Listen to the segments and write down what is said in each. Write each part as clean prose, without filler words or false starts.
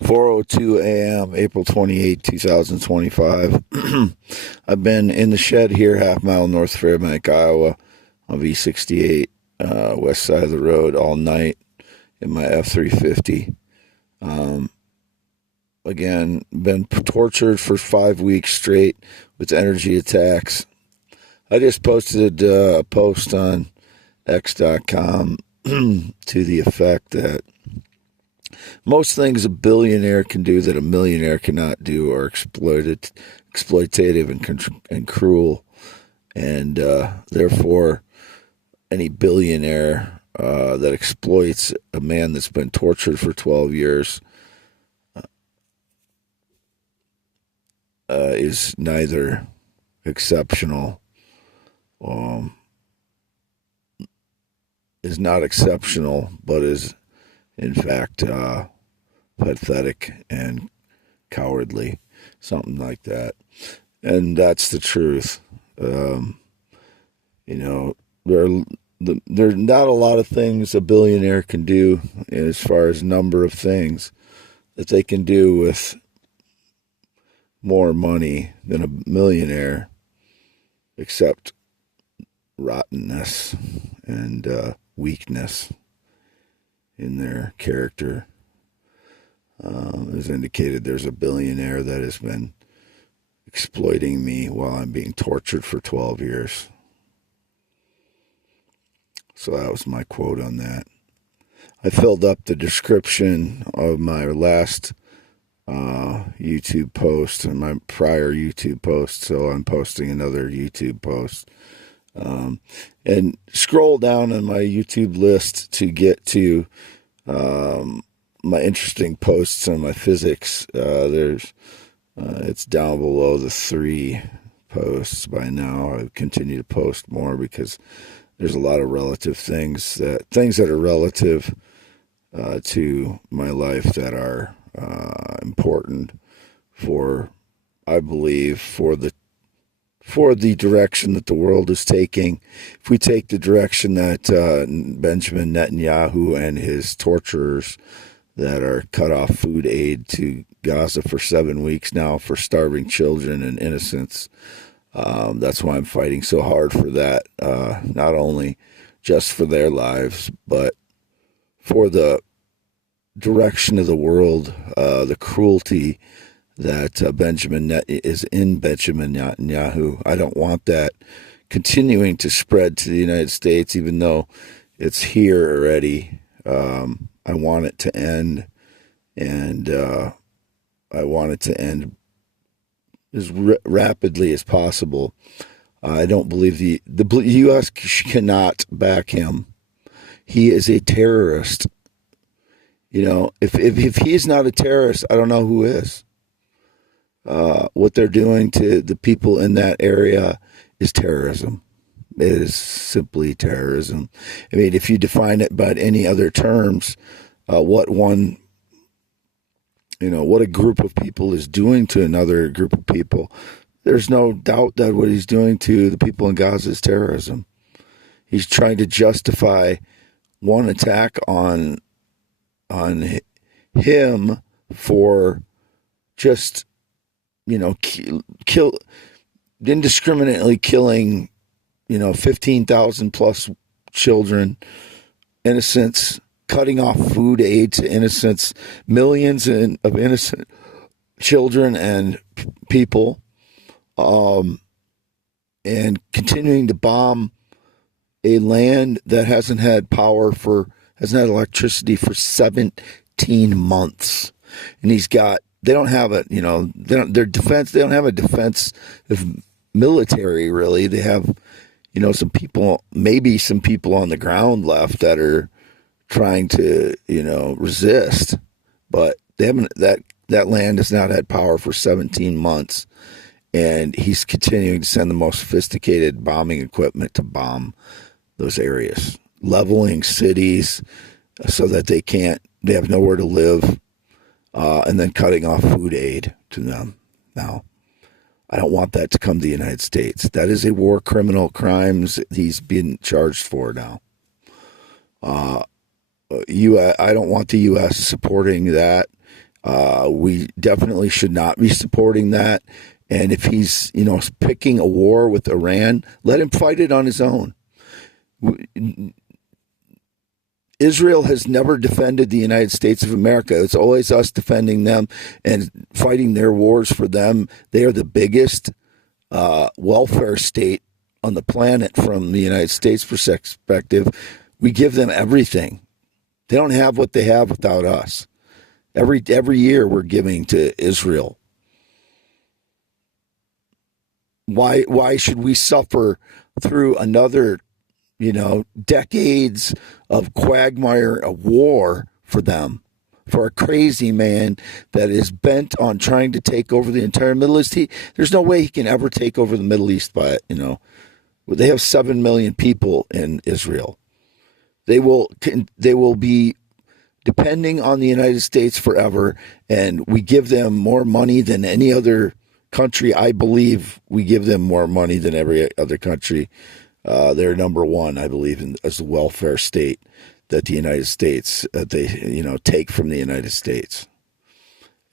4:02 a.m., April 28, 2025. I've been in the shed here, half mile north of Fairbank, Iowa, on V68, west side of the road, all night in my F-350. Again, been tortured for 5 weeks straight with energy attacks. I just posted a post on X.com to the effect that most things a billionaire can do that a millionaire cannot do are exploitative and cruel, and therefore any billionaire that exploits a man that's been tortured for 12 years is neither exceptional, is not exceptional, but is in fact pathetic and cowardly, something like that. And that's the truth. There are not a lot of things a billionaire can do as far as number of things that they can do with more money than a millionaire, except rottenness and weakness in their character. As indicated, there's a billionaire that has been exploiting me while I'm being tortured for 12 years. So that was my quote on that. I filled up the description of my last YouTube post and my prior YouTube post, so I'm posting another YouTube post. And scroll down on my YouTube list to get to my interesting posts on my physics. It's down below the 3 posts by now. I continue to post more because there's a lot of relative things that are relative to my life that are important for, I believe, for the direction that the world is taking. If we take the direction that Benjamin Netanyahu and his torturers that are cut off food aid to Gaza for 7 weeks now for starving children and innocents, that's why I'm fighting so hard for that, not only just for their lives, but for the direction of the world, the cruelty that Benjamin Netanyahu. I don't want that continuing to spread to the United States, even though it's here already. I want it to end, and I want it to end as rapidly as possible. I don't believe the U.S. cannot back him. He is a terrorist. If he's not a terrorist, I don't know who is. What they're doing to the people in that area is terrorism. It is simply terrorism. I mean, if you define it by any other terms, what a group of people is doing to another group of people, there's no doubt that what he's doing to the people in Gaza is terrorism. He's trying to justify one attack on him for just, indiscriminately killing, 15,000 plus children, innocents, cutting off food aid to innocents, millions of innocent children and people, and continuing to bomb a land that hasn't had electricity for 17 months. And they don't have a defense of military, really. They have, some people on the ground left that are trying to, resist, but they haven't, that land has not had power for 17 months. And he's continuing to send the most sophisticated bombing equipment to bomb those areas, leveling cities so that they have nowhere to live, and then cutting off food aid to them. Now, I don't want that to come to the United States. That is a war crimes he's been charged for now. I don't want the U.S. supporting that. We definitely should not be supporting that. And if he's, picking a war with Iran, let him fight it on his own. Israel has never defended the United States of America. It's always us defending them and fighting their wars for them. They are the biggest welfare state on the planet from the United States perspective. We give them everything. They don't have what they have without us. Every year we're giving to Israel. Why should we suffer through another, decades of quagmire, a war for them, for a crazy man that is bent on trying to take over the entire Middle East? There's no way he can ever take over the Middle East by it. They have 7 million people in Israel. They will be depending on the United States forever, and we give them more money than any other country. I believe we give them more money than every other country. They're number one, I believe, as a welfare state that the United States, they take from the United States,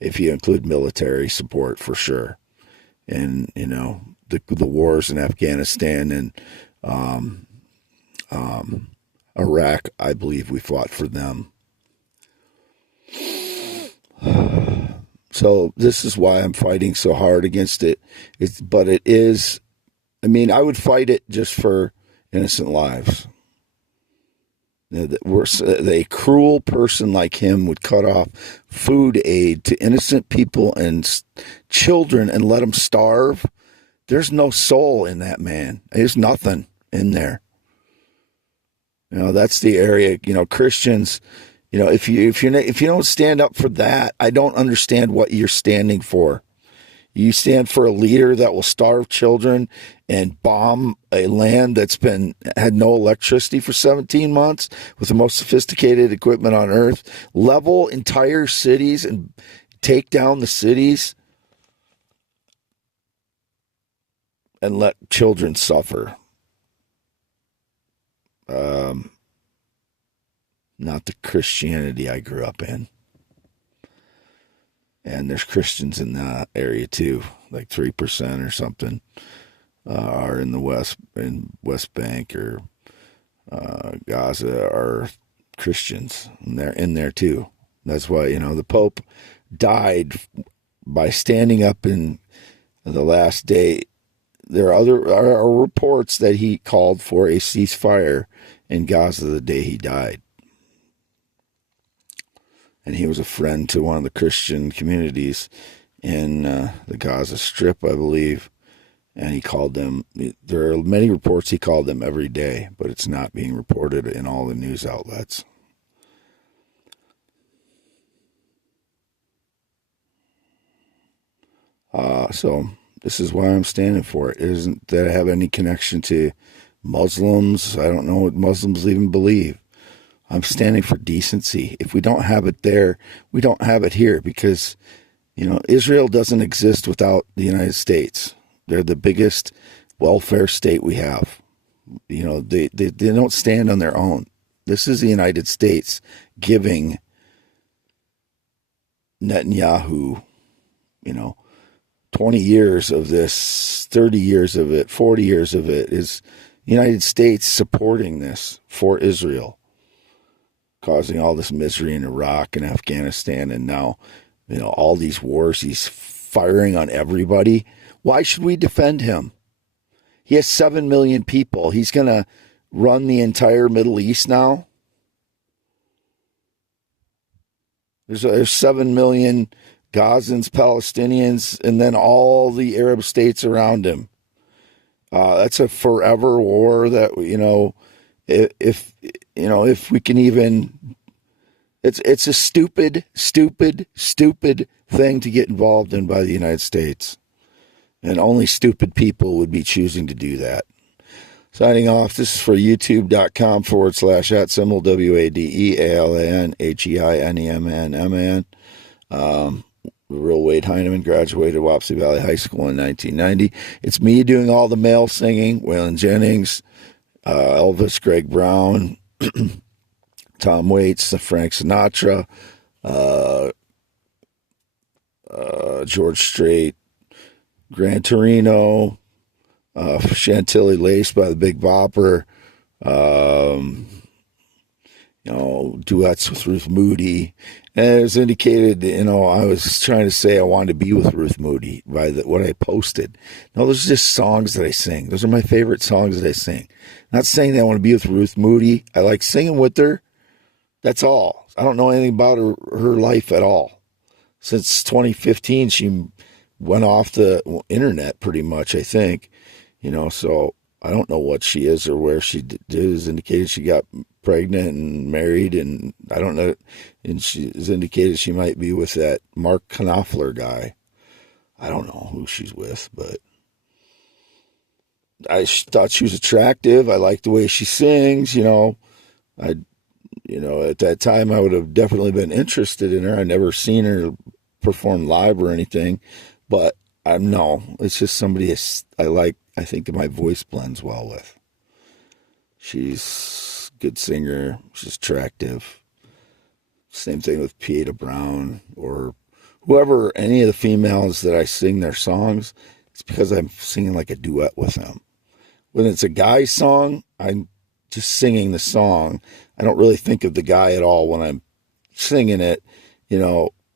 if you include military support for sure. And, the wars in Afghanistan and Iraq, I believe we fought for them. So this is why I'm fighting so hard against it. But it is, I would fight it just for innocent lives. A cruel person like him would cut off food aid to innocent people and children and let them starve. There's no soul in that man. There's nothing in there. That's the area. Christians. If you don't stand up for that, I don't understand what you're standing for. You stand for a leader that will starve children and bomb a land that's had no electricity for 17 months with the most sophisticated equipment on earth, level entire cities and take down the cities and let children suffer. Not the Christianity I grew up in. And there's Christians in that area too, like 3% or something, are in the West Bank or Gaza are Christians, and they're in there too. That's why the Pope died by standing up in the last day. There are reports that he called for a ceasefire in Gaza the day he died. And he was a friend to one of the Christian communities in the Gaza Strip, I believe. And he called them, there are many reports he called them every day, but it's not being reported in all the news outlets. So this is why I'm standing for it. It isn't that I have any connection to Muslims. I don't know what Muslims even believe. I'm standing for decency. If we don't have it there, we don't have it here, because, Israel doesn't exist without the United States. They're the biggest welfare state we have. They don't stand on their own. This is the United States giving Netanyahu, 20 years of this, 30 years of it, 40 years of it is the United States supporting this for Israel, causing all this misery in Iraq and Afghanistan, and now, all these wars. He's firing on everybody. Why should we defend him? He has 7 million people. He's going to run the entire Middle East now. There's 7 million Gazans, Palestinians, and then all the Arab states around him. That's a forever war that, if we can even, it's a stupid thing to get involved in by the United States. And only stupid people would be choosing to do that. Signing off, this is for youtube.com/@symbol WADEALANHEINEMNMN. Real Wade Heineman graduated Wapsie Valley High School in 1990. It's me doing all the male singing. Waylon Jennings, Elvis, Greg Brown, Tom Waits, Frank Sinatra, George Strait, Gran Torino, Chantilly Lace by the Big Bopper, duets with Ruth Moody. And it was indicated, I was trying to say I wanted to be with Ruth Moody by what I posted. No, those are just songs that I sing. Those are my favorite songs that I sing. Not saying that I want to be with Ruth Moody. I like singing with her. That's all. I don't know anything about her life at all. Since 2015, she went off the internet pretty much, I think. So I don't know what she is or where she is. Indicated she got pregnant and married, and I don't know. And she is indicated she might be with that Mark Knopfler guy. I don't know who she's with, but I thought she was attractive. I liked the way she sings. At that time I would have definitely been interested in her. I'd never seen her perform live or anything, but it's just somebody I like. I think my voice blends well with. She's a good singer. She's attractive. Same thing with Pieta Brown or whoever, any of the females that I sing their songs. It's because I'm singing like a duet with them. When it's a guy song, I'm just singing the song. I don't really think of the guy at all when I'm singing it.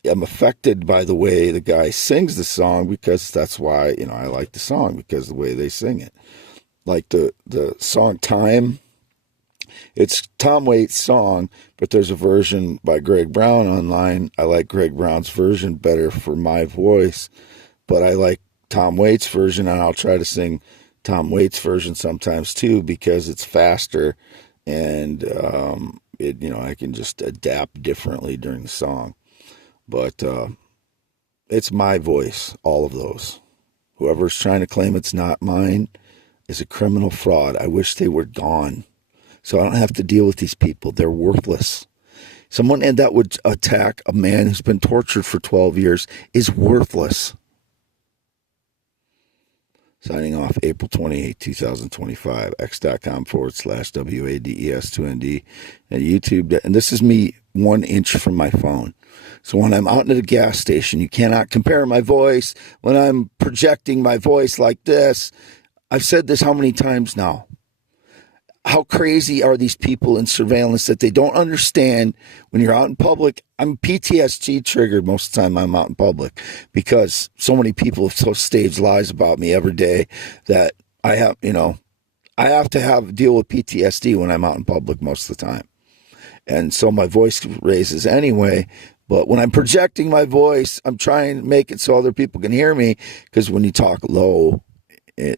I'm affected by the way the guy sings the song because that's why, I like the song because of the way they sing it. Like the song Time, it's Tom Waits' song, but there's a version by Greg Brown online. I like Greg Brown's version better for my voice, but I like Tom Waits' version, and I'll try to sing Tom Waits' version sometimes too because it's faster and I can just adapt differently during the song. But it's my voice, all of those. Whoever's trying to claim it's not mine is a criminal fraud. I wish they were gone so I don't have to deal with these people. They're worthless. Someone that would attack a man who's been tortured for 12 years is worthless. Signing off April 28, 2025, x.com/WADES2ND and YouTube. And this is me 1 inch from my phone. So when I'm out at a gas station, you cannot compare my voice. When I'm projecting my voice like this, I've said this how many times now? How crazy are these people in surveillance that they don't understand when you're out in public? I'm PTSD triggered most of the time I'm out in public because so many people have so staged lies about me every day that I have to deal with PTSD when I'm out in public most of the time. And so my voice raises anyway. But when I'm projecting my voice, I'm trying to make it so other people can hear me because when you talk low,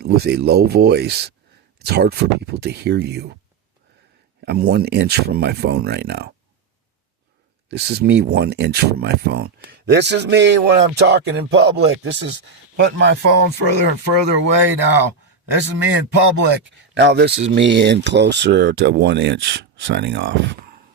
with a low voice, it's hard for people to hear you. I'm 1 inch from my phone right now. This is me 1 inch from my phone. This is me when I'm talking in public. This is putting my phone further and further away now. This is me in public. Now this is me in closer to 1 inch. Signing off.